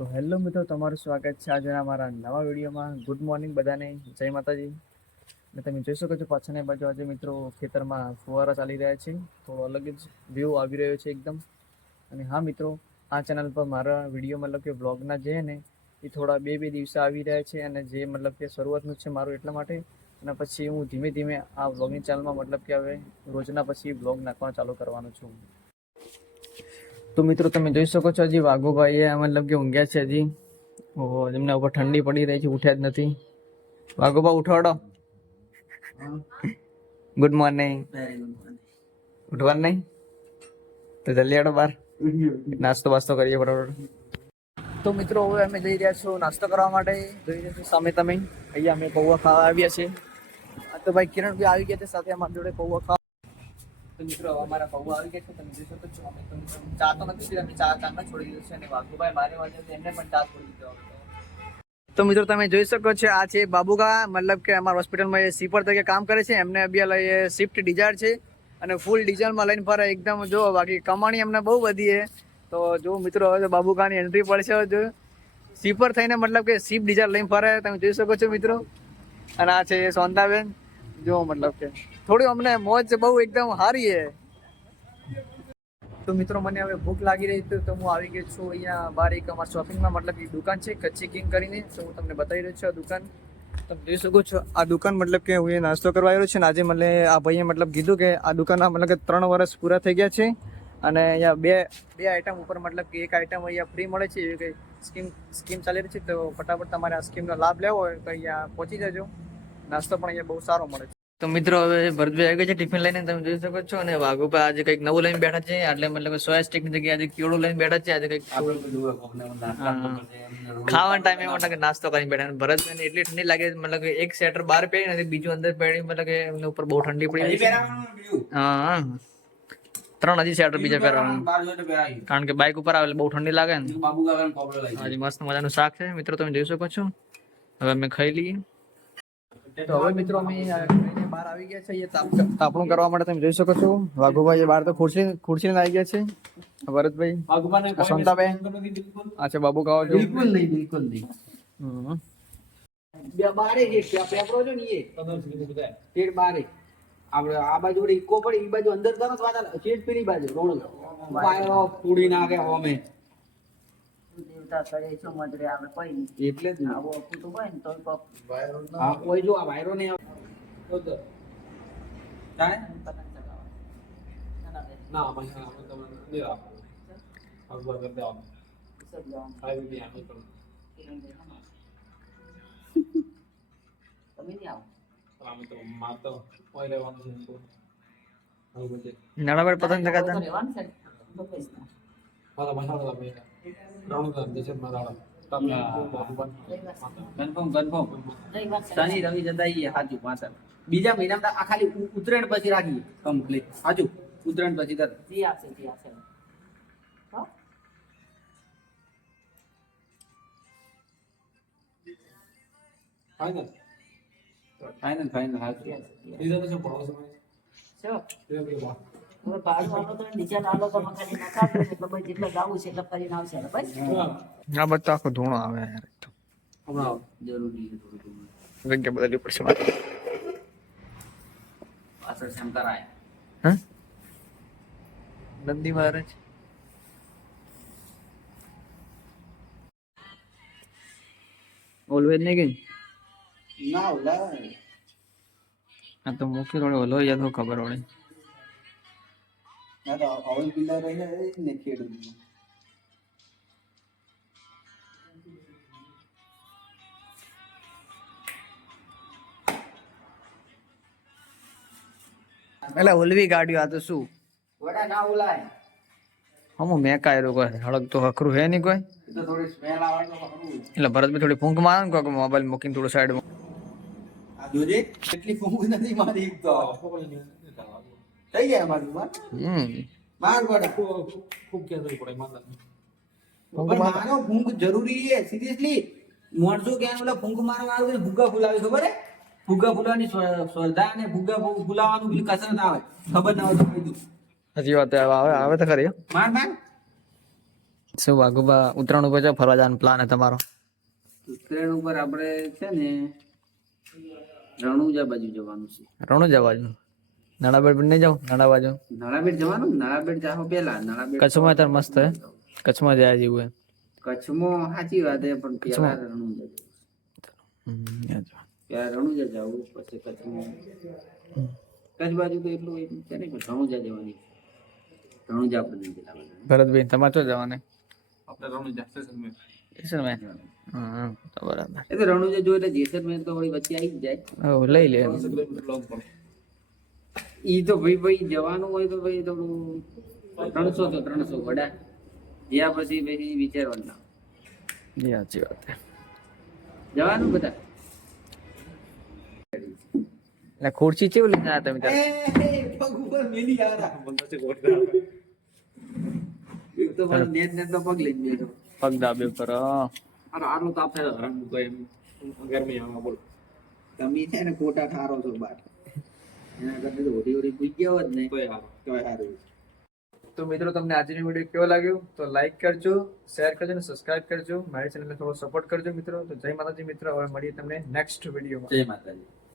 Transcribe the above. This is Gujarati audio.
તો હેલો મિત્રો, તમારું સ્વાગત છે આજના અમારા નવા વિડીયોમાં. ગુડ મોર્નિંગ બધાને, જય માતાજી. અને તમે જોઈ શકો છો પાછળની બાજુ આજે મિત્રો ખેતરમાં ફુવારા ચાલી રહ્યા છે. તો અલગ જ વ્યૂ આવી રહ્યો છે એકદમ. અને હા મિત્રો, આ ચેનલ પર મારા વિડીયો મતલબ કે બ્લોગના જે ને એ થોડા બે દિવસે આવી રહ્યા છે. અને જે મતલબ કે શરૂઆતનું છે મારું એટલા માટે. અને પછી હું ધીમે ધીમે આ બ્લોગિંગ ચેનલમાં મતલબ કે હવે રોજના પછી બ્લોગ નાખવાનું ચાલુ કરવાનો છું. તો મિત્રો તમે જોઈ શકો છો હજી વાઘુભાઈ મતલબ કે ઊંઘ્યા છે હજી. એમના ઉપર ઠંડી પડી રહી છે, ઉઠ્યા જ નથી. વાઘુભા ઉઠાડો. Good morning. ઉઠવાનું નહીં તો જલ્દી આડો બહાર, નાસ્તો વાસ્તો કરીએ બરાબર. તો મિત્રો હવે અમે જઈ રહ્યા છો નાસ્તો કરવા માટે. જોઈ રહ્યા છો સામે તમે, અહીંયા અમે પૌવા ખાવા આવ્યા છે. તો ભાઈ કિરણ ભાઈ આવી ગયા છે સાથે અમારી જોડે પૌવા ખાવા. તો મિત્રો અમારા પૌવા આવી ગયા છે, તમે જોઈ શકો છો. અમે તો ચા તો નથી પીધા, અમે ચા છોડી દીધું છે. અને વાઘુભાઈ મારે વાંચે છે, એમને પણ ચા છોડી દીધો. તો મિત્રો તમે જોઈ શકો છો આ છે બાબુકા, મતલબ કે અમારા હોસ્પિટલમાં એ સીપર તરીકે કામ કરે છે. એમને અભી લઈ શિફ્ટ ડિઝાયર છે અને ફૂલ ડીઝલમાં લઈને ફરે એકદમ. જો બાકી કમાણી એમને બહુ વધી છે. તો જો મિત્રો હવે બાબુકાની એન્ટ્રી પડશે. જો સીપર થઈને મતલબ કે શિફ્ટ ડિઝાયર લઈને ફરે, તમે જોઈ શકો છો મિત્રો. અને આ છે સોનતાબેન. જો મતલબ કે થોડી અમને મોજ બહુ એકદમ સારી છે. તો મિત્રો મને હવે ભૂખ લાગી રહી હતી, તો હું આવી ગયો છું અહીંયા બહાર એક અમારા શોપિંગમાં, મતલબ કે દુકાન છે કચ્છી કિંગ કરીને. તો હું તમને બતાવી રહ્યો છું આ દુકાન. તમે જોઈ શકો છો આ દુકાન, મતલબ કે હું એ નાસ્તો કરવા આવ્યો છું. ને આજે મને આ ભાઈએ મતલબ કીધું કે આ દુકાનના મતલબ કે 3 વર્ષ પૂરા થઈ ગયા છે. અને અહીંયા બે આઈટમ ઉપર મતલબ કે એક આઈટમ અહીંયા ફ્રી મળે છે. એવી કંઈ સ્કીમ ચાલી રહી છે. તો ફટાફટ તમારે આ સ્કીમનો લાભ લેવો હોય તો અહીંયા પહોંચી જજો. નાસ્તો પણ અહીંયા બહુ સારો મળે છે. તો મિત્રો હવે ભરતભાઈ આવી ગયા છે ટિફિન લઈને, તમે જોઈ શકો છો. અને વાઘુભાઈ આજે કંઈક નવું લઈને બેઠા છે. એટલે મતલબ સોયા સ્ટિકની જગ્યાએ આજે કેળું લઈને બેઠા છે. આજે કંઈક ખાવાના ટાઈમે મતલબ કે નાસ્તો કરીને બેઠા. ભરતભાઈને એટલી ઠંડી લાગે, મતલબ કે એક સ્વેટર બહાર પહેરી નથી, બીજું અંદર પહેરી. મતલબ કે એમને ઉપર બહુ ઠંડી પડી. હા, 3 હજી સ્વેટર બીજા પહેરવાનું, કારણ કે બાઇક ઉપર આવે બહુ ઠંડી લાગે ને. આજે મસ્ત મજાનું શાક છે મિત્રો, તમે જોઈ શકો છો. હવે અમે ખાઈ લઈએ. તો હવે મિત્રો અમે બહાર આવી ગયા છે તાપણું કરવા માટે. તમે જોઈ શકો છો વાઘુભાઈ બહાર તો ખુરશી આવી ગયા છે. ભરતભાઈ, સંતાભાઈ, આ છે બાબુ કાવા. બિલકુલ નહીં. આપણે આ બાજુ ઇકો પડે, એ બાજુ અંદર કરો તો ચેટ પેલી બાજુ રોડ પૂડી નાખે હોમે. એટલે જ કોઈ જો આ વાયરો ને નાણાભાઈ પતંગ ચગાતા. શનિ રવિ જતા હાજુ પાછળ બીજા મહિનામાં આ ખાલી ઉત્તરાયણ પછી રાખીએ કમ્પ્લીટ. હાજુ ઉત્તરાયણ પછી ફાઈનલ હાજુ. આ બધું આખો ધૂણો આવે યાર. જરૂરી જગ્યા બદલવી પડશે. પાછળ શંકર આય નંદી મહારાજ. ઓલવેજ નહીં ગઈ ના ઓલા આ તો મુખ્ય રોડે ઓલો યાદ હો ખબર પડે. ના તો અવલ પિલ્લા રહે ને ખેડૂત એટલે ઓલવી ગાડીઓ. આ તો શું વડા ના ઓલાય હમ મેં કાયરો કોઈ હળક તો હખરું હે નહીં કોઈ. તો થોડી સ્મેલ આવે તો એટલે ભરતભાઈ થોડી ફૂંક મારે ને કોઈ મોબાઈલ મૂકીને થોડું સાઈડમાં. આ જોજે એટલી ફૂંક નથી મારી એક તો થઈ જાય અમારું માર વડા ફૂંક કે પડે માતા. પણ મારો ફૂંક જરૂરી છે સિરિયસલી. મોણસો ક્યાં ઓલા ફૂંક મારવા આવે ભૂગા ફૂલાવે ખબર હે? ભૂગા ફૂલાવાની સ્પર્ધા અને ભૂગા ફૂલાવાનું પેલી કસરત આવે, ખબર ના હોય તો કીધું. હજી વાત આવે તો ખરી. માર માર શું વાઘુબા ઉત્તરાયણ ઉપર જો ફરવા જવાનો પ્લાન હે તમારો? ઉત્તરાયણ ઉપર આપણે છે ને રણુજા બાજુ જવાનું છે. રણુજા બાજુ નાણાબેટ પણ નહીં જાવ? નાણા બાજુ નાણાબેટ જવાનું ને? નાણાબેટ જાહો પેલા. નાણાબેટ કચ્છમાં અત્યારે મસ્ત હે, કચ્છમાં જાય જેવું હે. કચ્છમાં સાચી વાત હે, પણ પેલા રણુજા જવું. પેલા રણુજા જવું, પછી કચ્છમાં. કચ્છ બાજુ તો એટલું છે ને, પણ રણુજા જવાની. રણુજા પર નહીં જતા. ભરતભાઈ તમારે તો જવાને? આપણે રણુજા જેસલમેર. જેસલમેર તો બરાબર. એ તો રણુજા જો એટલે જેસલમેર તો વળી વચ્ચે આવી જ જાય. ઓ લઈ લે. ઈ તો ભાઈ જવાનું હોય તો ભાઈ થોડું 300 તો 300 વડા જ્યાં પછી ભાઈ વિચારવાનું ના. જી સાચી વાત છે. જવાનું બધા. એટલે ખુરશી કેવું લઈને આવ્યા તમે ત્યારે? પગ ઉપર મેલી આરા એક તો મને નેટ તો પગ લઈને બેઠો. પગ દાબે પર આટલો તાપ થાય હરામ તો એમ ગરમી આમાં બોલ. તમે છે ને ખોટા ઠારો છો બાર. એના કરતા તો ઓડી પૂઈ ગયો જ ને તોય સારું. તો મિત્રો તમને આજનો વિડીયો કેવો લાગ્યો તો લાઈક કરજો, શેર કરજો અને સબસ્ક્રાઇબ કરજો. મારી ચેનલને થોડો સપોર્ટ કરજો મિત્રો. તો જય માતાજી મિત્રો, હવે મળીએ તમને નેક્સ્ટ વિડીયોમાં. જય માતાજી.